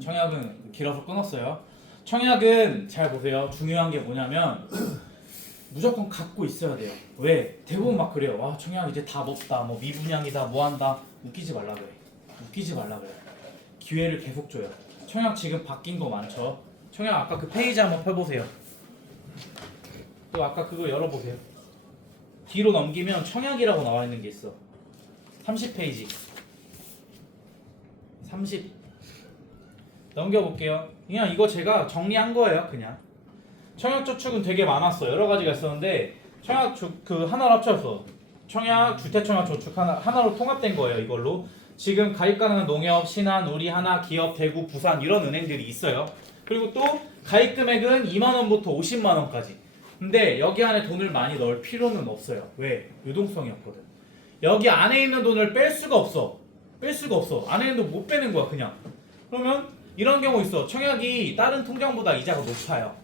청약은 길어서 끊었어요. 청약은 잘 보세요. 중요한 게 뭐냐면 무조건 갖고 있어야 돼요. 왜? 대부분 막 그래요. 와, 청약 이제 답 없다. 뭐 미분양이다. 뭐 한다. 웃기지 말라 그래. 웃기지 말라 그래. 기회를 계속 줘요. 청약 지금 바뀐 거 많죠. 청약 아까 그 페이지 한번 펴보세요. 또 아까 그거 열어보세요. 뒤로 넘기면 청약이라고 나와 있는 게 있어. 30페이지. 30. 넘겨볼게요. 그냥 이거 제가 정리한 거예요. 그냥 청약저축은 되게 많았어. 여러 가지가 있었는데 청약 그 하나로 합쳐서 청약 주택청약저축 하나로 통합된 거예요. 이걸로 지금 가입 가능한 농협, 신한, 우리하나, 기업, 대구, 부산 이런 은행들이 있어요. 그리고 또 가입 금액은 2만 원부터 50만 원까지. 근데 여기 안에 돈을 많이 넣을 필요는 없어요. 왜? 유동성이 없거든. 여기 안에 있는 돈을 뺄 수가 없어. 뺄 수가 없어. 안에 있는 돈 못 빼는 거야 그냥. 그러면 이런 경우 있어. 청약이 다른 통장보다 이자가 높아요.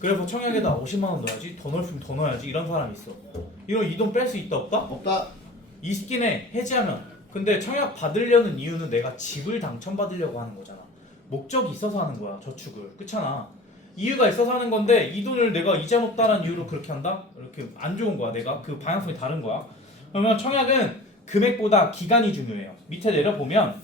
그래서 청약에다 50만 원 넣어야지. 더 넣을 수 있으면 더 넣어야지. 이런 사람이 있어. 이런 이 돈 뺄 수 있다 없다? 없다. 있긴 해. 해지하면. 근데 청약 받으려는 이유는 내가 집을 당첨받으려고 하는 거잖아. 목적이 있어서 하는 거야. 저축을. 그렇잖아. 이유가 있어서 하는 건데 이 돈을 내가 이자 높다는 이유로 그렇게 한다? 이렇게 안 좋은 거야. 내가 그 방향성이 다른 거야. 그러면 청약은 금액보다 기간이 중요해요. 밑에 내려보면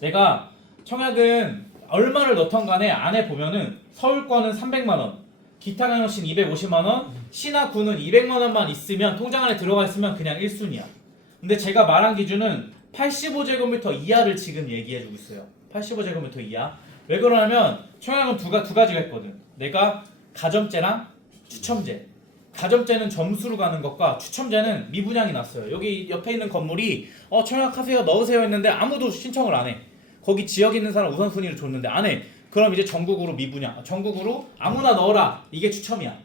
내가 청약은 얼마를 넣던 간에 안에 보면은 서울권은 300만 원, 기타 경영신 250만 원, 시나 구는 200만 원만 있으면 통장 안에 들어가 있으면 그냥 1순위야. 근데 제가 말한 기준은 85제곱미터 이하를 지금 얘기해주고 있어요. 85제곱미터 이하. 왜 그러냐면 청약은 두 가지가 있거든. 내가 가점제랑 추첨제. 가점제는 점수로 가는 것과 추첨제는 미분양이 났어요. 여기 옆에 있는 건물이 청약하세요 넣으세요 했는데 아무도 신청을 안 해. 거기 지역에 있는 사람 우선순위를 줬는데 안 해. 그럼 이제 전국으로 미분양, 전국으로 아무나 넣어라. 이게 추첨이야.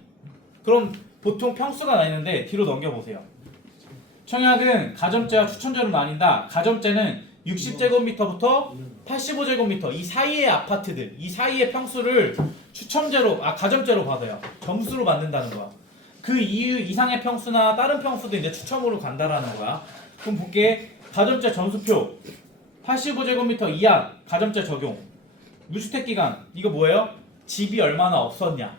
그럼 보통 평수가 나뉘는데 뒤로 넘겨보세요. 청약은 가점제와 추첨제로 나뉜다. 가점제는 60제곱미터부터 85제곱미터 이 사이의 아파트들, 이 사이의 평수를 추첨제로, 가점제로 받아요. 점수로 만든다는 거야. 그 이유 이상의 평수나 다른 평수도 이제 추첨으로 간다라는 거야. 그럼 볼게. 가점제 점수표 85제곱미터 이하 가점제 적용. 무주택 기간 이거 뭐예요? 집이 얼마나 없었냐.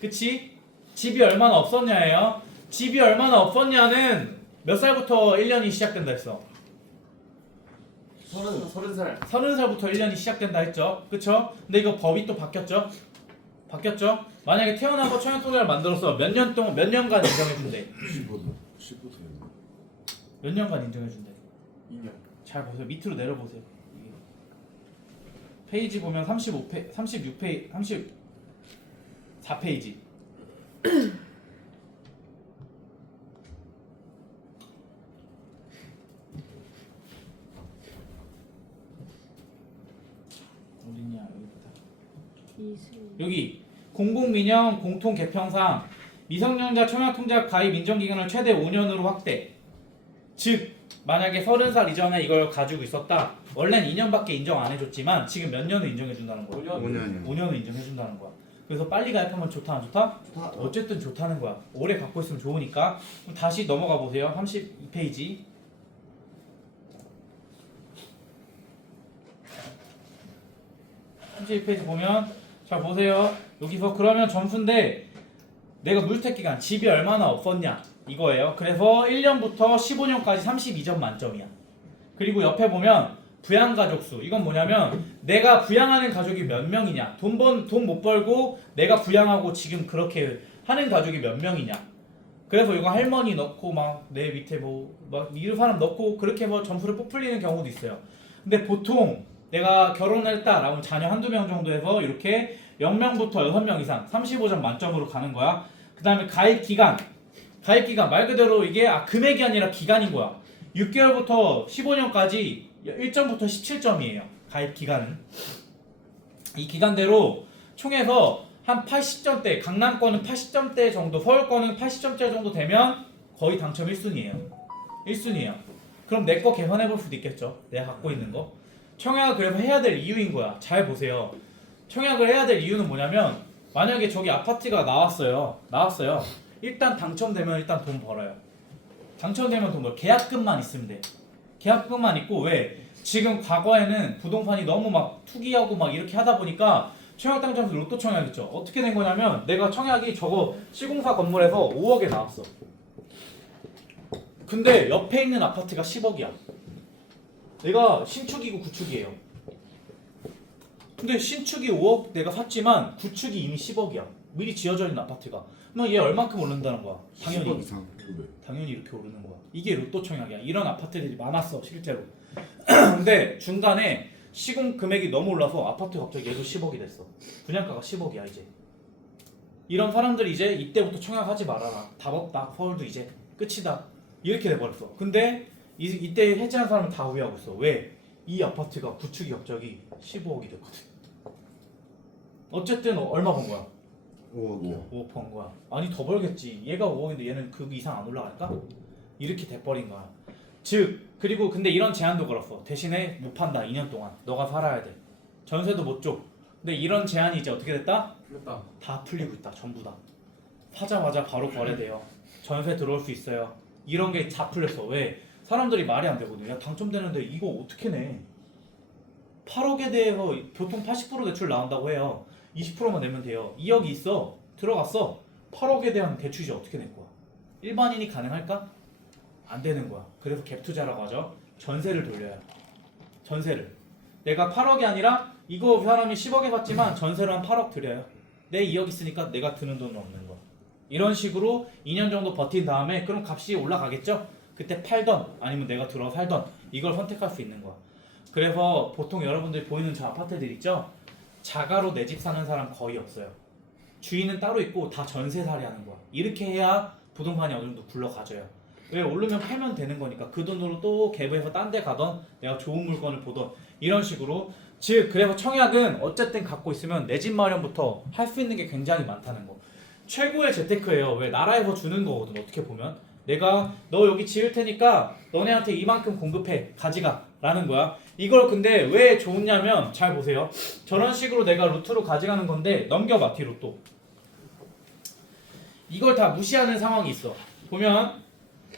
그치? 집이 얼마나 없었냐예요. 집이 얼마나 없었냐는 몇 살부터 1년이 시작된다 했어? 30살. 30살부터 1년이 시작된다 했죠. 그쵸? 근데 이거 법이 또 바뀌었죠? 바뀌었죠? 만약에 태어나고 청약통장을 만들어서 몇 년 동안 몇 년간 인정해준대. 15도. 몇 년간 인정해준대. 2년. 잘 보세요. 밑으로 내려보세요. 이게. 페이지 보면 35페이지, 36페이지, 34페이지. 어디냐 여기다. 여기 공공민영 공통개평상 미성년자 청약통장 가입 인정기간을 최대 5년으로 확대. 즉 만약에 30살 이전에 이걸 가지고 있었다. 원래는 2년밖에 인정 안 해줬지만 지금 몇 년을 인정해준다는 거야? 5년이요. 5년을 인정해준다는 거야. 그래서 빨리 가입하면 좋다 안 좋다? 좋다. 어쨌든 좋다는 거야. 오래 갖고 있으면 좋으니까. 그럼 다시 넘어가 보세요. 32페이지. 페이지 보면 자 보세요. 여기서 그러면 점수인데 내가 무주택 기간 집이 얼마나 없었냐 이거예요. 그래서 1년부터 15년까지 32점 만점이야. 그리고 옆에 보면 부양 가족 수. 이건 뭐냐면 내가 부양하는 가족이 몇 명이냐. 돈 못 벌고 내가 부양하고 지금 그렇게 하는 가족이 몇 명이냐. 그래서 이거 할머니 넣고 막 내 밑에 막 이런 사람 넣고 그렇게 뭐 점수를 뽑풀리는 경우도 있어요. 근데 보통 내가 결혼했다라고 자녀 한두 명 정도 해서 이렇게 0명부터 6명 이상 35점 만점으로 가는 거야. 그 다음에 가입 기간 말 그대로 이게 금액이 아니라 기간인 거야. 6개월부터 15년까지 1점부터 17점이에요. 가입 기간은. 이 기간대로 총해서 한 80점대, 강남권은 80점대 정도, 서울권은 80점대 정도 되면 거의 당첨 1순위예요. 1순위예요. 그럼 내 거 개선해 볼 수도 있겠죠. 내가 갖고 있는 거. 청약을 그래서 해야 될 이유인 거야. 잘 보세요. 청약을 해야 될 이유는 뭐냐면 만약에 저기 아파트가 나왔어요. 일단 당첨되면 일단 돈 벌어요. 당첨되면 돈 벌어. 계약금만 있으면 돼. 계약금만 있고 왜? 지금 과거에는 부동산이 너무 막 투기하고 막 이렇게 하다 보니까 청약 당첨에서 로또 청약 있죠. 어떻게 된 거냐면 내가 청약이 저거 시공사 건물에서 5억에 나왔어. 근데 옆에 있는 아파트가 10억이야. 내가 신축이고 구축이에요. 근데 신축이 5억 내가 샀지만 구축이 이미 10억이야. 미리 지어져 있는 아파트가. 그럼 얘 얼만큼 오른다는 거야? 10억 이상. 당연히 이렇게 오르는 거야. 이게 로또 청약이야. 이런 아파트들이 많았어 실제로. 근데 중간에 시공 금액이 너무 올라서 아파트 갑자기 얘도 10억이 됐어. 분양가가 10억이야 이제. 이런 사람들이 이제 이때부터 청약하지 말아라. 답 없다. 서울도 이제 끝이다. 이렇게 돼버렸어. 근데 이때 해지한 사람은 다 후회하고 있어. 왜? 이 아파트가 구축이 갑자기 15억이 됐거든. 어쨌든 얼마 번 거야? 5억이요. 5억 번 거야. 아니 더 벌겠지. 얘가 5억인데 얘는 그 이상 안 올라갈까? 이렇게 돼버린 거야. 즉 그리고 근데 이런 제한도 걸었어. 대신에 못 판다. 2년 동안 너가 살아야 돼. 전세도 못 줘. 근데 이런 제한이 이제 어떻게 됐다? 풀렸다. 다 풀리고 있다. 전부 다. 사자마자 바로 거래돼요. 전세 들어올 수 있어요. 이런 게 다 풀렸어. 왜? 사람들이 말이 안 되거든. 야 당첨되는데 이거 어떻게 내? 8억에 대해서 보통 80% 대출 나온다고 해요. 20%만 내면 돼요. 2억이 있어. 들어갔어. 8억에 대한 대출이 어떻게 낼 거야? 일반인이 가능할까? 안 되는 거야. 그래서 갭 투자라고 하죠. 전세를 돌려요. 전세를. 내가 8억이 아니라 이거 사람이 10억에 샀지만 전세로 한 8억 드려요. 내 2억 있으니까 내가 드는 돈은 없는 거야. 이런 식으로 2년 정도 버틴 다음에 그럼 값이 올라가겠죠? 그때 팔던 아니면 내가 들어 살던 이걸 선택할 수 있는 거야. 그래서 보통 여러분들이 보이는 저 아파트들 있죠? 자가로 내 집 사는 사람 거의 없어요. 주인은 따로 있고 다 전세살이 하는 거야. 이렇게 해야 부동산이 어느 정도 굴러가져요. 왜? 오르면 팔면 되는 거니까 그 돈으로 또 갭에서 딴 데 가던 내가 좋은 물건을 보던 이런 식으로. 즉 그래서 청약은 어쨌든 갖고 있으면 내 집 마련부터 할 수 있는 게 굉장히 많다는 거. 최고의 재테크예요. 왜? 나라에서 주는 거거든. 어떻게 보면 내가 너 여기 지을 테니까 너네한테 이만큼 공급해 가지가 라는 거야. 이걸 근데 왜 좋냐면 잘 보세요. 저런 식으로 내가 루트로 가져가는 건데 넘겨봐 뒤로 또. 이걸 다 무시하는 상황이 있어. 보면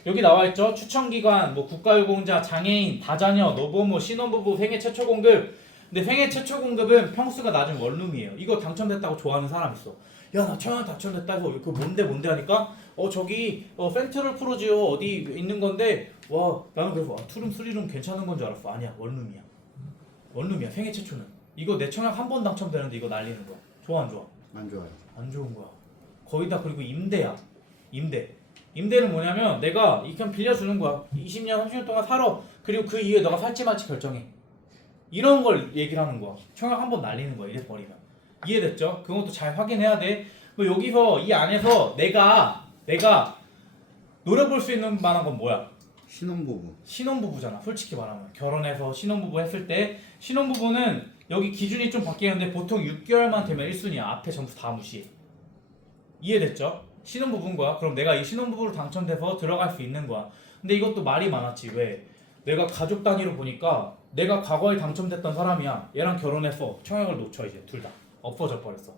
여기 나와 있죠. 추천기관, 뭐 국가유공자, 장애인, 다자녀, 노부모, 신혼부부, 생애 최초 공급. 근데 생애 최초 공급은 평수가 낮은 원룸이에요. 이거 당첨됐다고 좋아하는 사람 있어. 야 나 청약 당첨됐다 해서 그 뭔데 하니까 저기 센트럴 프로지오 어디 있는 건데 와 나는 그래서 투룸 쓰리룸 괜찮은 건 줄 알았어. 아니야 원룸이야. 원룸이야 생애 최초는. 이거 내 청약 한 번 당첨되는데 이거 날리는 거야. 좋아 안 좋아? 안 좋아요. 안 좋은 거야. 거의 다. 그리고 임대야. 임대는 뭐냐면 내가 그냥 빌려주는 거야. 20년 30년 동안 살아. 그리고 그 이후에 너가 살지 말지 결정해. 이런 걸 얘기를 하는 거야. 청약 한 번 날리는 거야. 이래 버리면. 이해됐죠? 그것도 잘 확인해야 돼. 여기서 이 안에서 내가 노려볼 수 있는 만한 건 뭐야? 신혼부부. 신혼부부잖아. 솔직히 말하면 결혼해서 신혼부부 했을 때 신혼부부는 여기 기준이 좀 바뀌는데 보통 6개월만 되면 1순위야. 앞에 전부 다 무시해. 이해됐죠? 신혼부부인 거야. 그럼 내가 이 신혼부부로 당첨돼서 들어갈 수 있는 거야. 근데 이것도 말이 많았지. 왜? 내가 가족 단위로 보니까 내가 과거에 당첨됐던 사람이야. 얘랑 결혼해서 청약을 놓쳐. 이제 둘 다 없어져 버렸어.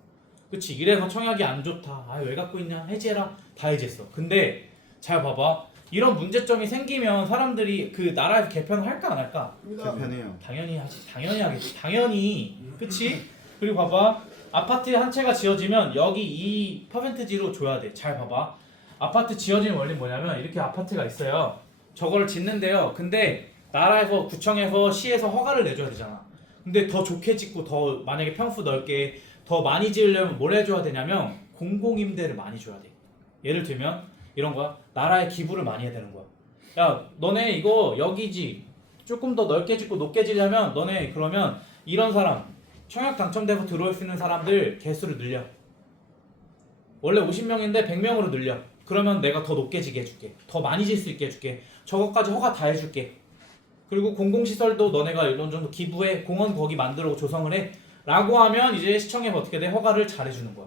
그치? 이래서 청약이 안 좋다. 왜 갖고 있냐? 해지해라. 다 해지했어. 근데 잘 봐봐. 이런 문제점이 생기면 사람들이 그 나라에서 개편을 할까 안 할까? 개편해요. 당연히 하지. 당연히 하겠지. 당연히. 그치? 그리고 봐봐. 아파트 한 채가 지어지면 여기 이 퍼센티지로 줘야 돼. 잘 봐봐. 아파트 지어지는 원리는 뭐냐면 이렇게 아파트가 있어요. 저거를 짓는데요. 근데 나라에서 구청에서 시에서 허가를 내줘야 되잖아. 근데 더 좋게 짓고 더 만약에 평수 넓게 더 많이 지으려면 뭘 해줘야 되냐면 공공임대를 많이 줘야 돼. 예를 들면 이런 거야. 나라에 기부를 많이 해야 되는 거야. 야 너네 이거 여기지 조금 더 넓게 짓고 높게 지려면 너네 그러면 이런 사람 청약 당첨돼서 들어올 수 있는 사람들 개수를 늘려. 원래 50명인데 100명으로 늘려. 그러면 내가 더 높게 지게 해줄게. 더 많이 질 수 있게 해줄게. 저것까지 허가 다 해줄게. 그리고 공공시설도 너네가 이런 정도 기부해. 공원 거기 만들어 조성을 해. 라고 하면 이제 시청에서 어떻게 돼? 허가를 잘 해주는 거야.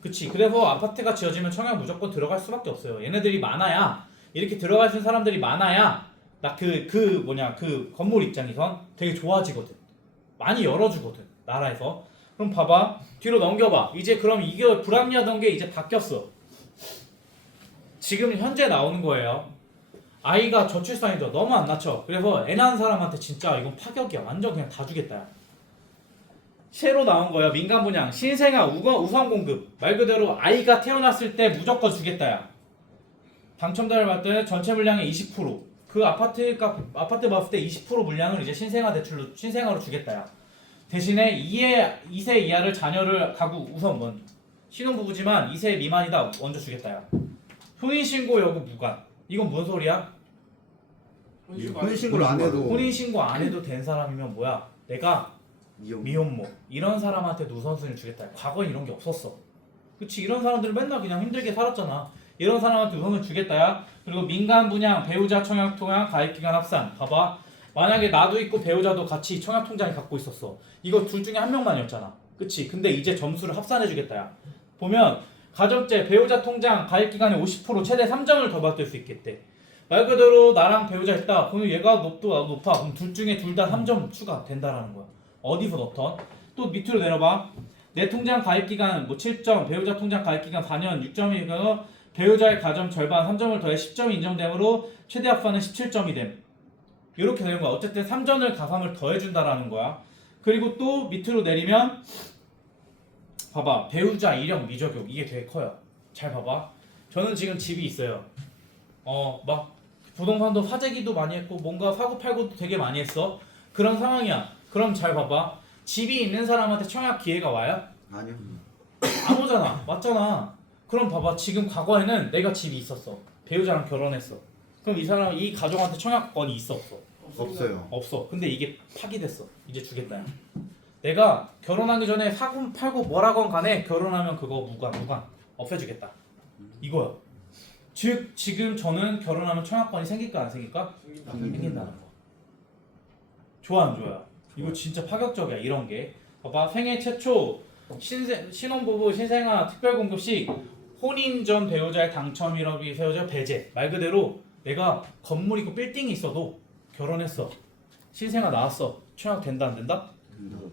그치? 그래서 아파트가 지어지면 청약 무조건 들어갈 수밖에 없어요. 얘네들이 많아야 이렇게 들어갈 수 있는 사람들이 많아야 나 그 건물 입장에선 되게 좋아지거든. 많이 열어주거든. 나라에서. 그럼 봐봐. 뒤로 넘겨봐. 이제 그럼 이게 불합리하던 게 이제 바뀌었어. 지금 현재 나오는 거예요. 아이가 저출산이죠. 너무 안 낳죠. 그래서 애 낳은 사람한테 진짜 이건 파격이야. 완전 그냥 다 주겠다. 야. 새로 나온 거야. 민간 분양 신생아 우선 공급. 말 그대로 아이가 태어났을 때 무조건 주겠다. 야. 당첨자를 봤을 때 전체 물량의 20%. 그 아파트 봤을 때 20% 물량을 이제 신생아로 주겠다. 야. 대신에 2세 이하를 자녀를 가구 우선 신혼부부지만 2세 미만이다 먼저 주겠다. 야. 혼인신고 여부 무관. 이건 뭔 소리야? 혼인신고를 안 해도 혼인신고 안 해도 된 사람이면 뭐야? 내가 미혼모 이런 사람한테 우선순위를 주겠다. 과거엔 이런 게 없었어. 그치? 이런 사람들은 맨날 그냥 힘들게 살았잖아. 이런 사람한테 우선을 주겠다야. 그리고 민간 분양, 배우자 청약 통장, 가입기간 합산. 봐봐. 만약에 나도 있고 배우자도 같이 청약 통장을 갖고 있었어. 이거 둘 중에 한 명만이었잖아. 그치? 근데 이제 점수를 합산해 주겠다야. 보면 가정제, 배우자 통장, 가입기간에 50% 최대 3점을 더 받을 수 있겠대. 말 그대로 나랑 배우자 있다. 그럼 얘가 높아. 그럼 둘 중에 둘 다 3점 추가된다라는 거야. 어디서 넣던? 또 밑으로 내려봐. 내 통장 가입기간 7점, 배우자 통장 가입기간 4년 6점이고 배우자의 가점 절반 3점을 더해 10점이 인정되므로 최대 합산은 17점이 됨. 이렇게 되는 거야. 어쨌든 3점을 가산을 더해준다라는 거야. 그리고 또 밑으로 내리면 봐봐. 배우자 이력 미적용 이게 되게 커요. 잘 봐봐. 저는 지금 집이 있어요. 막 부동산도 사재기도 많이 했고 뭔가 사고 팔고도 되게 많이 했어. 그런 상황이야. 그럼 잘 봐봐. 집이 있는 사람한테 청약 기회가 와요? 아니요. 안 오잖아. 맞잖아. 그럼 봐봐. 지금 과거에는 내가 집이 있었어. 배우자랑 결혼했어. 그럼 이 가족한테 청약권이 있어 없어? 없어요. 없어. 근데 이게 파기됐어. 이제 주겠다. 내가 결혼하기 전에 사고 팔고 뭐라건 간에 결혼하면 그거 무관 없애주겠다. 이거야. 즉 지금 저는 결혼하면 청약권이 생길까 안 생길까? 생긴다는 거. 좋아 안 좋아요? 이거 진짜 파격적이야. 이런 게. 봐봐. 생애 최초 신혼부부 신생아 특별공급식 혼인 전 배우자의 당첨 이력이 세워져 배제. 말 그대로 내가 건물 있고 빌딩이 있어도 결혼했어. 신생아 나왔어. 청약 된다 안 된다?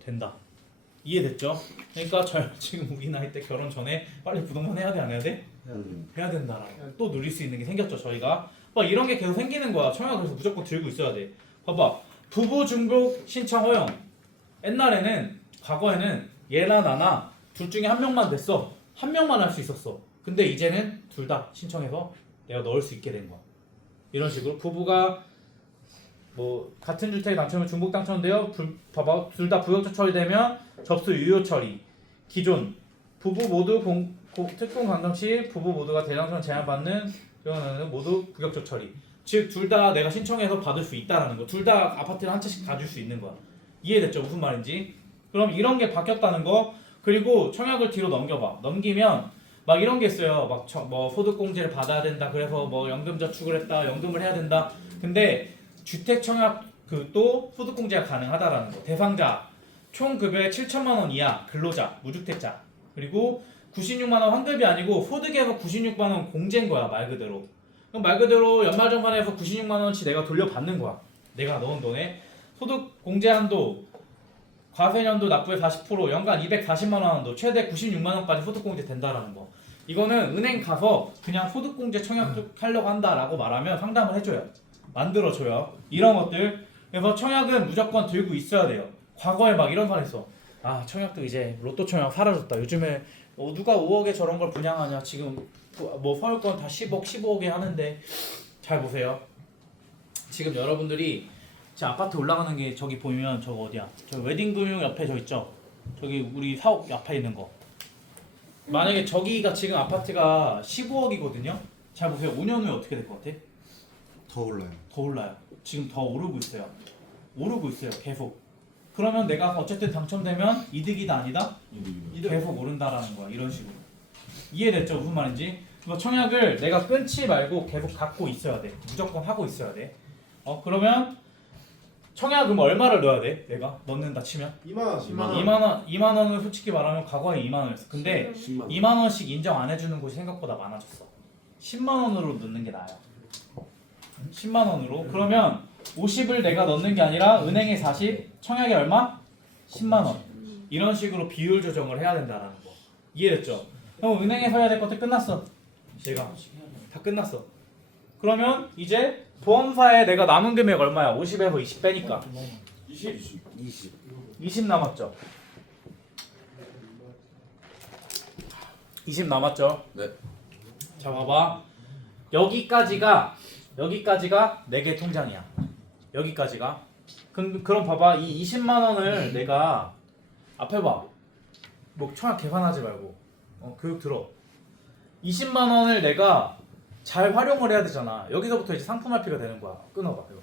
된다. 이해됐죠? 그러니까 지금 우리 나이 때 결혼 전에 빨리 부동산 해야 돼 안 해야 돼? 해야 된다라고. 또 누릴 수 있는 게 생겼죠 저희가. 봐 이런 게 계속 생기는 거야. 청약 그래서 무조건 들고 있어야 돼. 봐봐. 부부 중복 신청 허용. 옛날에는 과거에는 얘나 나나 둘 중에 한 명만 됐어. 한 명만 할 수 있었어. 근데 이제는 둘 다 신청해서 내가 넣을 수 있게 된 거야. 이런 식으로 부부가 같은 주택 당첨이면 중복 당첨돼요. 봐봐. 둘 다 부역적 처리되면 접수 유효 처리. 기존 부부 모두 특공 관점 시 부부 모두가 대상권 제한받는 경우는 모두 부역적 처리. 즉 둘 다 내가 신청해서 받을 수 있다라는 거. 둘 다 아파트를 한 채씩 가질 수 있는 거야. 이해됐죠? 무슨 말인지? 그럼 이런 게 바뀌었다는 거. 그리고 청약을 뒤로 넘겨봐. 넘기면 막 이런 게 있어요. 막 소득공제를 받아야 된다. 그래서 연금 저축을 했다. 연금을 해야 된다. 근데 주택 청약 또 소득공제가 가능하다라는 거. 대상자 총 급여의 7천만 원 이하 근로자, 무주택자. 그리고 96만 원 환급이 아니고 소득에서 96만 원 공제인 거야 말 그대로. 그럼 말 그대로 연말정산에서 96만 원치 내가 돌려받는 거야. 내가 넣은 돈에 소득 공제 한도 과세년도 납부의 40% 연간 240만 원 한도 최대 96만 원까지 소득 공제 된다라는 거. 이거는 은행 가서 그냥 소득 공제 청약 하려고 한다라고 말하면 상담을 해줘요. 만들어줘요. 이런 것들. 그래서 청약은 무조건 들고 있어야 돼요. 과거에 막 이런 사람 있어. 아 청약도 이제 로또 청약 사라졌다. 요즘에 누가 5억에 저런 걸 분양하냐. 지금 서울권 다 10억, 15억에 하는데. 잘 보세요. 지금 여러분들이 제 아파트 올라가는 게 저기 보면 저거 어디야? 저 웨딩금융 옆에 저 있죠? 저기 우리 사옥 옆에 있는 거. 만약에 저기가 지금 아파트가 15억이거든요. 잘 보세요. 5년 후에 어떻게 될 것 같아? 더 올라요. 더 올라요. 지금 더 오르고 있어요. 오르고 있어요. 계속. 그러면 내가 어쨌든 당첨되면 이득이다 아니다? 계속 오른다라는 거야. 이런 식으로. 이해됐죠? 무슨 말인지? 이거 청약을 내가 끊지 말고 계속 갖고 있어야 돼. 무조건 하고 있어야 돼. 그러면 청약금 얼마를 넣어야 돼? 내가 넣는다 치면 2만 원을 솔직히 말하면 과거에 2만 원이었어. 근데 2만 원씩 인정 안 해주는 곳이 생각보다 많아졌어. 10만 원으로 넣는 게 나아요. 10만 원으로. 그러면 50을 내가 넣는 게 아니라 은행에 40, 청약에 얼마? 10만 원. 이런 식으로 비율 조정을 해야 된다라는 거. 이해됐죠? 그럼 은행에서 해야 될 것들 끝났어. 제가 다 끝났어. 그러면 이제 보험사에 내가 남은 금액 얼마야? 50에서 20 빼니까 20 남았죠. 20 남았죠. 네. 자 봐봐. 여기까지가 4개 통장이야. 여기까지가. 그럼 봐봐. 이 20만 원을 내가 앞에 봐. 뭐 청약 계산하지 말고 교육 들어. 20만 원을 내가 잘 활용을 해야 되잖아. 여기서부터 이제 상품 RP가 되는 거야. 끊어봐 이거.